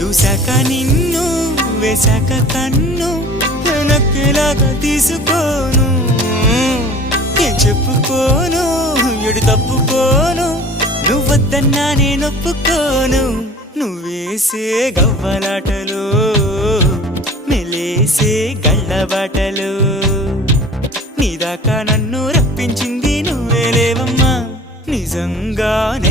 చూశాక నిన్ను వేశాక కన్ను నక్కేలాగా తీసుకోను ఏం చెప్పుకోను ఎడు తప్పుకోను నువ్వద్దన్నా నేనొప్పుకోను నువ్వేసే గవ్వలాటలు మెలేసే గళ్ళబాటలు నీదాకా నన్ను రప్పించింది నువ్వేలేవమ్మా నిజంగానే